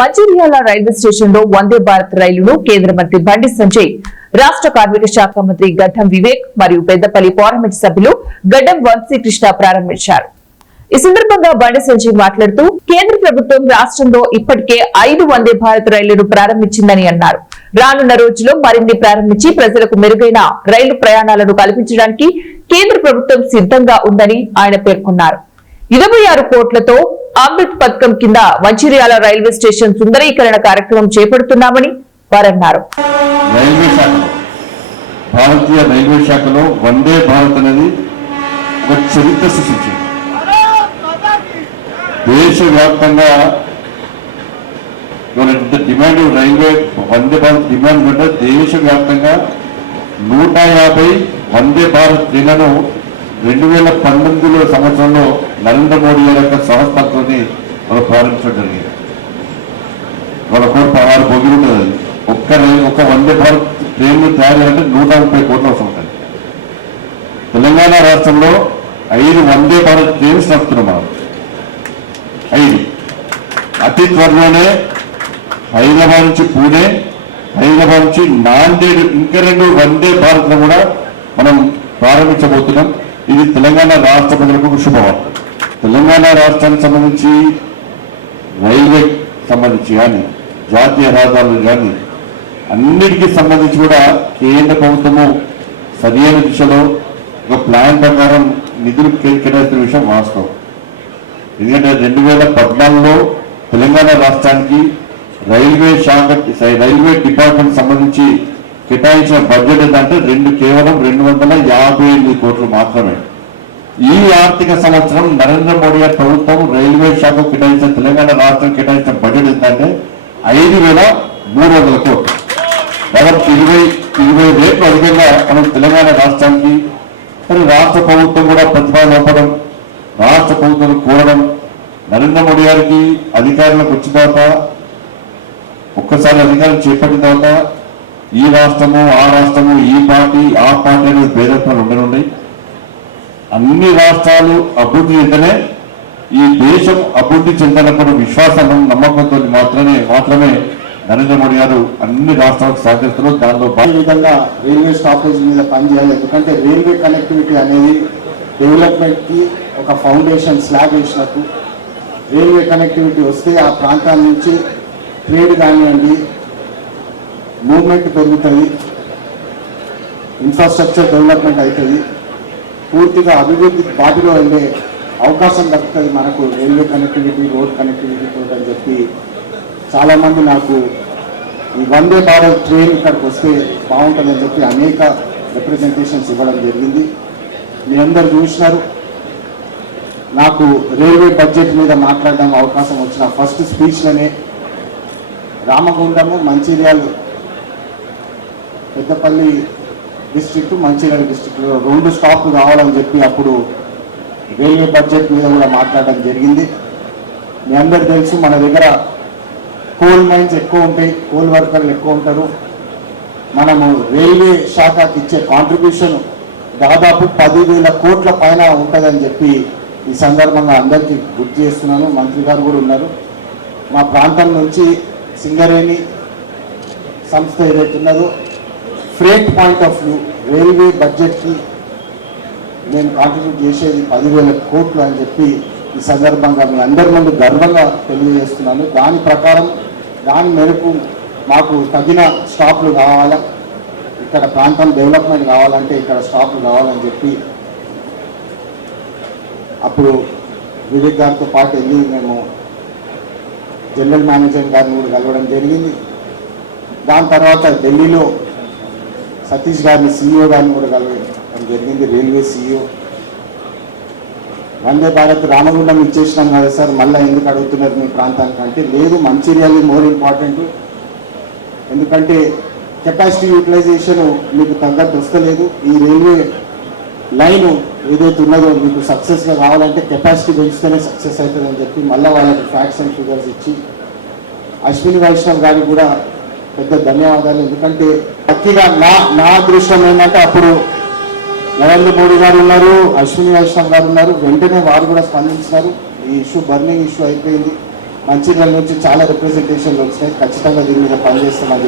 Mancherial railway station లో వందే భారత్ రైలును కేంద్ర మంత్రి బండి సంజయ్, రాష్ట్ర కార్మిక శాఖ మంత్రి గడ్డం వివేక్ మరియు పెద్దపల్లి పార్లమెంట్ సభ్యులు గడ్డం వంశీకృష్ణ ప్రారంభించారు. ఈ సందర్భంగా బండి సంజయ్ మాట్లాడుతూ కేంద్ర ప్రభుత్వం రాష్ట్రంలో ఇప్పటికే 5 వందే భారత్ రైళ్లను ప్రారంభించిందని అన్నారు. రానున్న రోజుల్లో మరిన్ని ప్రారంభించి ప్రజలకు మెరుగైన రైలు ప్రయాణాలను కల్పించడానికి కేంద్ర ప్రభుత్వం సిద్ధంగా ఉందని ఆయన పేర్కొన్నారు. 26 కోట్లతో అమృత్ పథకం కింద మంచిర్యాల రైల్వే స్టేషన్ సుందరీకరణ కార్యక్రమం చేపడుతున్నామని వారన్నారు. భారతీయ రైల్వే శాఖలో వందే భారత్ అనేది ఒక చరిత్ర సృష్టించింది. దేశవ్యాప్తంగా demand railway Vande Bharat demand కంటే దేశవ్యాప్తంగా 150 వందే భారత్ ట్రైన్లను 2019 సంవత్సరంలో నరేంద్ర మోడీ యొక్క సంస్థతోని మనం ప్రారంభించడం జరిగింది. వాళ్ళ 16 బోగీలు ఉంటుంది. ఒక్క వందే భారత్ ట్రైన్లు తయారు చేయాలంటే 130 కోట్ల అవసరం ఉంటుంది. తెలంగాణ రాష్ట్రంలో 5 వందే భారత్ ట్రైన్స్ నడుపుతున్నాం మనం. 5 అతి త్వరలోనే హైదరాబాద్ నుంచి పూణే, హైదరాబాద్ నుంచి నాందేడ్ ఇంకా 2 వందే భారత్ను కూడా మనం ప్రారంభించబోతున్నాం. ఇది తెలంగాణ రాష్ట్ర ప్రజలకు శుభవార్త. తెలంగాణ రాష్ట్రానికి సంబంధించి రైల్వే సంబంధించి కానీ జాతీయ రహదారులు కానీ అన్నిటికీ సంబంధించి కూడా కేంద్ర ప్రభుత్వము సరైన దిశలో ఒక ప్లాన్ ప్రకారం నిధులు కేటాయిస్తున్న విషయం వాస్తవం. ఎందుకంటే 2014లో తెలంగాణ రాష్ట్రానికి రైల్వే డిపార్ట్మెంట్ సంబంధించి కేటాయించిన బడ్జెట్ ఏంటంటే కేవలం 258 కోట్లు మాత్రమే. ఈ ఆర్థిక సంవత్సరం నరేంద్ర మోడీ గారి ప్రభుత్వం రైల్వే శాఖకు కేటాయించిన తెలంగాణ రాష్ట్రం కేటాయించిన బడ్జెట్ ఏంటంటే 5,300 కోట్లు. దాదాపు 20 రేట్లు అధికంగా మనం తెలంగాణ రాష్ట్రానికి. కానీ రాష్ట్ర ప్రభుత్వం కూడా ప్రతిపాదన పంపడం, రాష్ట్ర ప్రభుత్వం కోరడం, నరేంద్ర మోడీ గారికి అధికారంలోకి వచ్చిన తర్వాత ఒక్కసారి అధికారం చేపట్టిన తర్వాత ఈ రాష్ట్రము ఆ రాష్ట్రము ఈ పార్టీ ఆ పార్టీ అనేది భేదత్వాలు ఉండనున్నాయి. అన్ని రాష్ట్రాలు అభివృద్ధి చెందనే ఈ దేశం అభివృద్ధి చెందనప్పుడు విశ్వాసం నమ్మకంతో మాత్రమే నరేంద్ర మోడీ గారు అన్ని రాష్ట్రాలకు సహకరిస్తున్నారు. దానిలో ఈ విధంగా రైల్వే స్టాపేజ్ మీద పనిచేయాలి. ఎందుకంటే రైల్వే కనెక్టివిటీ అనేది డెవలప్మెంట్కి ఒక ఫౌండేషన్ స్లాబ్ వేసినట్టు. రైల్వే కనెక్టివిటీ వస్తే ఆ ప్రాంతాల నుంచి ట్రేడ్ కానివ్వండి, మూవ్మెంట్ పెరుగుతుంది, ఇన్ఫ్రాస్ట్రక్చర్ డెవలప్మెంట్ అవుతుంది, పూర్తిగా అభివృద్ధి బాటలో వెళ్ళే అవకాశం దక్కుతుంది మనకు రైల్వే కనెక్టివిటీ, రోడ్ కనెక్టివిటీ అని చెప్పి చాలామంది నాకు ఈ వందే భారత్ ట్రైన్ ఇక్కడికి వస్తే బాగుంటుందని చెప్పి అనేక రిప్రజెంటేషన్స్ ఇవ్వడం జరిగింది. మీ అందరు చూసినారు. నాకు రైల్వే బడ్జెట్ మీద మాట్లాడడం అవకాశం వచ్చిన ఫస్ట్ స్పీచ్లోనే రామగుండము, మంచిర్యాల, పెద్దపల్లి డిస్ట్రిక్ట్, మంచిర్యాల డిస్ట్రిక్ట్లో 2 స్టాప్లు కావాలని చెప్పి అప్పుడు రైల్వే బడ్జెట్ మీద కూడా మాట్లాడడం జరిగింది. మీ అందరు తెలుసు, మన దగ్గర కోల్ మైన్స్ ఎక్కువ ఉంటాయి, కోల్ వర్కర్లు ఎక్కువ ఉంటారు. మనము రైల్వే శాఖకి ఇచ్చే కాంట్రిబ్యూషన్ దాదాపు 10,000 కోట్ల పైన ఉంటుందని చెప్పి ఈ సందర్భంగా అందరికీ గుర్తు చేస్తున్నాను. మంత్రి గారు కూడా ఉన్నారు. మా ప్రాంతం నుంచి సింగరేణి సంస్థ ఏదైతే ఉన్నదో freight point of view railway బడ్జెట్కి నేను కాంట్రిబ్యూట్ చేసేది 10,000 కోట్లు అని చెప్పి ఈ సందర్భంగా మీ అందరి ముందు గర్వంగా తెలియజేస్తున్నాను. దాని ప్రకారం దాని మేరకు మాకు తగిన స్టాప్లు కావాలా, ఇక్కడ ప్రాంతం డెవలప్మెంట్ కావాలంటే ఇక్కడ స్టాప్లు కావాలని చెప్పి అప్పుడు వివేక్ గారితో పాటు వెళ్ళి మేము జనరల్ మేనేజర్ గారిని కూడా కలవడం జరిగింది. దాని తర్వాత ఢిల్లీలో సతీష్ గారిని, CEO గారిని కూడా కలవడం జరిగింది, రైల్వే CEO. వందే భారత్ రామగుండం ఇచ్చేసినాం కదా సార్, మళ్ళీ ఎందుకు అడుగుతున్నారు మీ ప్రాంతానికి అంటే, లేదు మంచిర్యాల మోర్ ఇంపార్టెంట్. ఎందుకంటే కెపాసిటీ యూటిలైజేషన్ మీకు తగ్గట్టు వస్తలేదు. ఈ రైల్వే లైన్ ఏదైతే ఉన్నదో మీకు సక్సెస్గా కావాలంటే కెపాసిటీ పెంచితేనే సక్సెస్ అవుతుందని చెప్పి మళ్ళీ వాళ్ళకి ఫ్యాక్ట్స్ అండ్ ఫిగర్స్ ఇచ్చి అశ్విని వైష్ణవ్ గారికి కూడా పెద్ద ధన్యవాదాలు. ఎందుకంటే లక్కీగా నా అదృష్టం ఏంటంటే అప్పుడు నరేంద్ర మోడీ గారు ఉన్నారు, అశ్విని వైష్ణవ్ గారు ఉన్నారు. వెంటనే వారు కూడా స్పందించినారు. ఈ ఇష్యూ బర్నింగ్ ఇష్యూ అయిపోయింది. మంచిర్యాల నుంచి చాలా రిప్రజెంటేషన్లు వచ్చినాయి. ఖచ్చితంగా దీని మీద పనిచేస్తామని